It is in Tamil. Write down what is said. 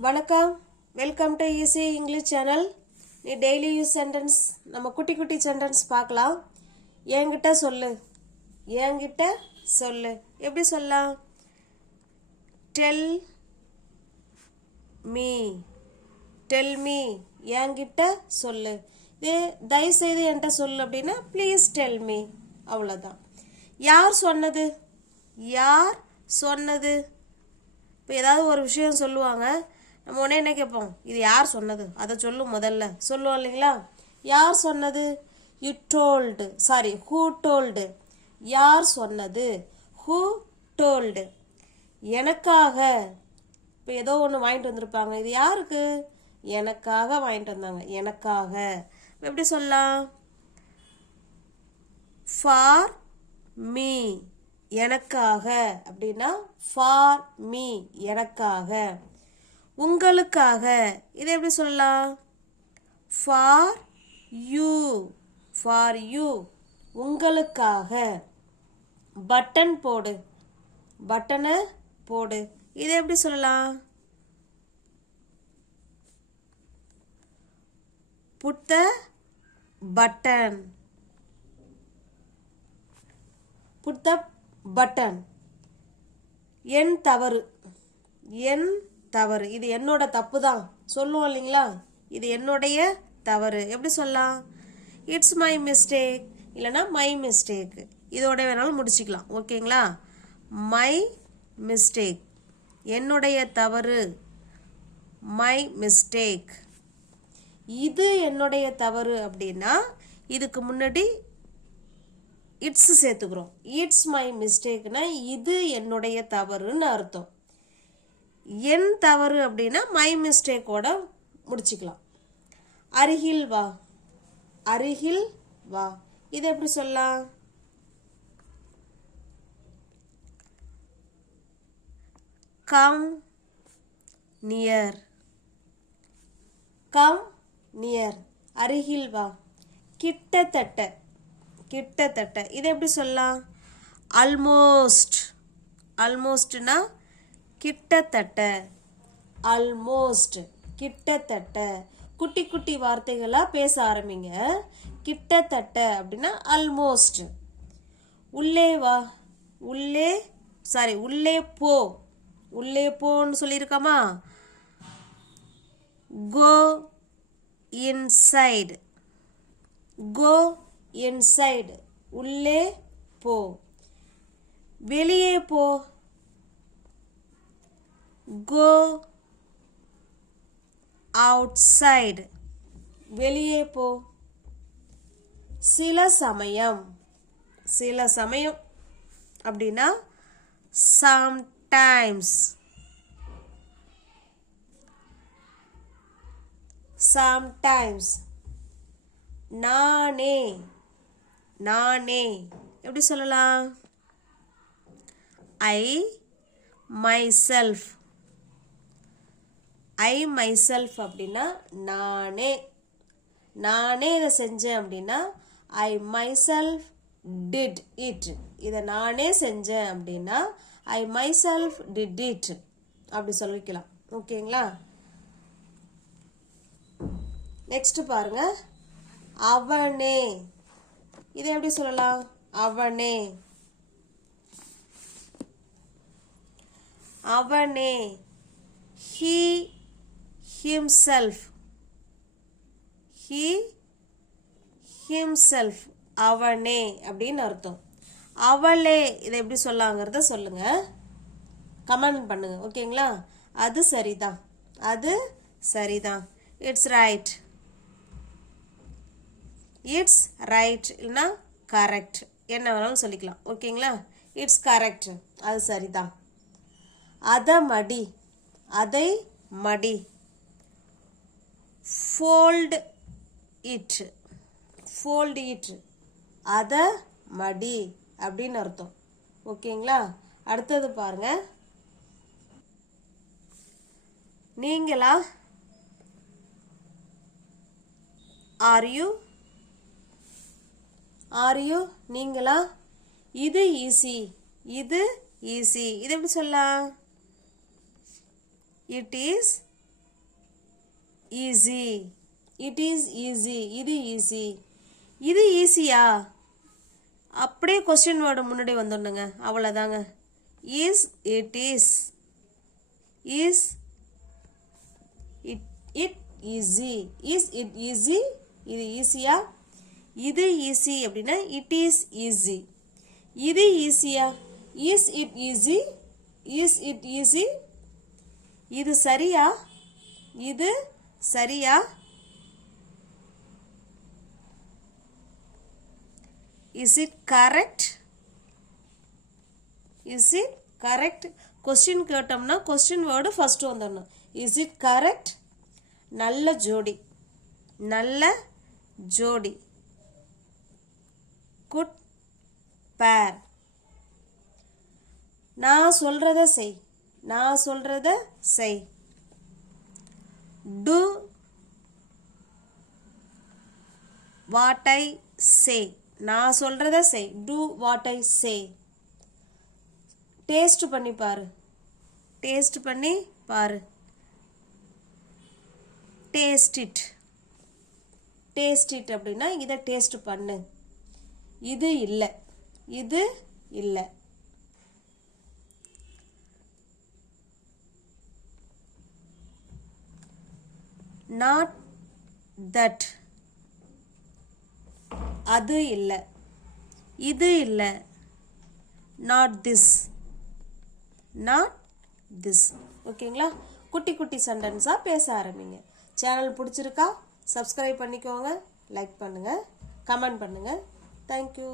வணக்கம். Welcome to easy English channel நீ டெய்லி யூஸ் சென்டென்ஸ் நம்ம குட்டி குட்டி சென்டென்ஸ் பார்க்கலாம். என்கிட்ட சொல்லு. என்கிட்ட சொல்லு. எப்படி சொல்லலாம்? டெல் மீ டெல் மீ என்கிட்ட சொல்லு. இது தயவுசெய்து என்கிட்ட சொல்லு அப்படின்னா ப்ளீஸ் டெல் மீ அவ்வளோதான் யார் சொன்னது? யார் சொன்னது? இப்போ ஏதாவது ஒரு விஷயம் சொல்லுவாங்க. நம்ம உடனே என்ன கேட்போம்? இது யார் சொன்னது? அதை சொல்லும் முதல்ல. சொல்லுவோம் இல்லைங்களா? யார் சொன்னது? You told sorry who told யார் சொன்னது? ஹூ டோல்டு எனக்காக. இப்போ ஏதோ ஒன்று வாங்கிட்டு வந்திருப்பாங்க. இது யாருக்கு? எனக்காக வாங்கிட்டு வந்தாங்க. எனக்காக. எப்படி சொல்லலாம்? ஃபார் மீ எனக்காக. அப்படின்னா ஃபார் மீ எனக்காக. உங்களுக்காக. இதை எப்படி சொல்லலாம்? ஃபார் யூ ஃபார் யூ உங்களுக்காக. பட்டன் போடு. பட்டனை போடு. இதை எப்படி சொல்லலாம்? Put the button put the button என் தவறு. என் தவறு. இது என்னோட தப்பு தான் சொல்லுவோம் இல்லைங்களா? இது என்னுடைய தவறு. எப்படி சொல்லலாம்? இட்ஸ் மை மிஸ்டேக் இல்லைன்னா மை மிஸ்டேக் இதோட வேணாலும் முடிச்சுக்கலாம். ஓகேங்களா? மை மிஸ்டேக் என்னுடைய தவறு. மை மிஸ்டேக் இது என்னுடைய தவறு அப்படின்னா இதுக்கு முன்னாடி இட்ஸ் சேர்த்துக்கிறோம். இட்ஸ் மை மிஸ்டேக்னா இது என்னுடைய தவறுன்னு அர்த்தம். என் தவறு அப்படின்னா மை மிஸ்டேக்கோட முடிச்சுக்கலாம். அருகில் வா. அருகில் வா. இதை எப்படி சொல்லலாம்? கம் நியர் கம் நியர் அருகில் வா. கிட்டத்தட்ட. கிட்டத்தட்ட. இதை எப்படி சொல்லலாம்? ஆல்மோஸ்ட் ஆல்மோஸ்ட்னா கிட்டத்தட்ட. ஆல்மோஸ்ட் கிட்டத்தட்ட. குட்டி குட்டி வார்த்தைகளாக பேச ஆரம்பிங்க. கிட்டத்தட்ட அப்படின்னா ஆல்மோஸ்ட் உள்ளே வா. உள்ளே சாரி உள்ளே போ. உள்ளே போன்னு சொல்லியிருக்கோமா? கோ இன்சைடு கோ இன்சைடு உள்ளே போ. வெளியே போ. கோ அவுட்சைடு வெளியே போ. சில சமயம் சில சமயம் அப்படின்னா சம்டைம்ஸ் சம்டைம்ஸ் நானே நானே. எப்படி சொல்லலாம்? I myself I myself அப்படின்னா நானே நானே இதை செஞ்சேன் அப்படின்னா I myself did it இதை நானே செஞ்சேன் அப்படின்னா I myself did it அப்படி சொல்லிக்கலாம். ஓகேங்களா? நெக்ஸ்ட் பாருங்க. அவனே. இதை எப்படி சொல்லலாம்? அவனே. அவனே. ஹீ ஹிம்செல்ஃப் ஹீ ஹிம்செல்ஃப் அவனே அப்படின்னு அர்த்தம். அவளே இதை எப்படி சொல்லாங்கிறத சொல்லுங்க. கமெண்ட் பண்ணுங்க ஓகேங்களா? அது சரிதான். அது சரிதான். இட்ஸ் ரைட் இட்ஸ் ரைட் இல்லைன்னா கரெக்ட் என்ன வேணாலும் சொல்லிக்கலாம். ஓகேங்களா? இட்ஸ் கரெக்ட் அது சரிதான். அதை மடி. அதை மடி. ஃபோல்டு இட் ஃபோல்டு இட் அதை மடி அப்படின்னு அர்த்தம். ஓகேங்களா? அடுத்தது பாருங்க. நீங்களா? ஆர் யூ ஆர் யூ நீங்களா? இது ஈஸி இது ஈஸி இது எப்படி சொல்லலாம்? It is easy it is easy இது ஈஸி இது ஈஸியா அப்படியே கொஸ்டின் வேர்டு முன்னாடி வந்துடணுங்க. அவ்வளோதாங்க is it is is it it easy is it easy இது ஈஸியா இது ஈஸி அப்படின்னா இட் இஸ் ஈஸி இது ஈஸியா is it easy is it easy இது சரியா? இது சரியா? Is it correct is it correct question கேட்டோம்னா கொஸ்டின் வேர்டு ஃபஸ்ட்டு வந்துடணும் இஸ் இட் கரெக்ட் நல்ல ஜோடி. நல்ல ஜோடி. குட் பேர் நான் சொல்கிறத செய். நான் சொல்கிறத செய். Do what I say. நான் சொல்கிறத செய் do what I say. Taste பண்ணி பாரு. டேஸ்ட் பண்ணி பாரு. Taste it. டேஸ்ட் இட் அப்படின்னா இதை டேஸ்ட் பண்ணு. இது இல்லை. இது இல்லை. நாட் தட் அது இல்லை. இது இல்லை. நாட் திஸ் நாட் திஸ் ஓகேங்களா? குட்டி குட்டி சென்டென்ஸாக பேச ஆரம்பிங்க. சேனல் பிடிச்சிருக்கா? சப்ஸ்கிரைப் பண்ணிக்கோங்க. லைக் பண்ணுங்கள் கமெண்ட் பண்ணுங்கள் தேங்க்யூ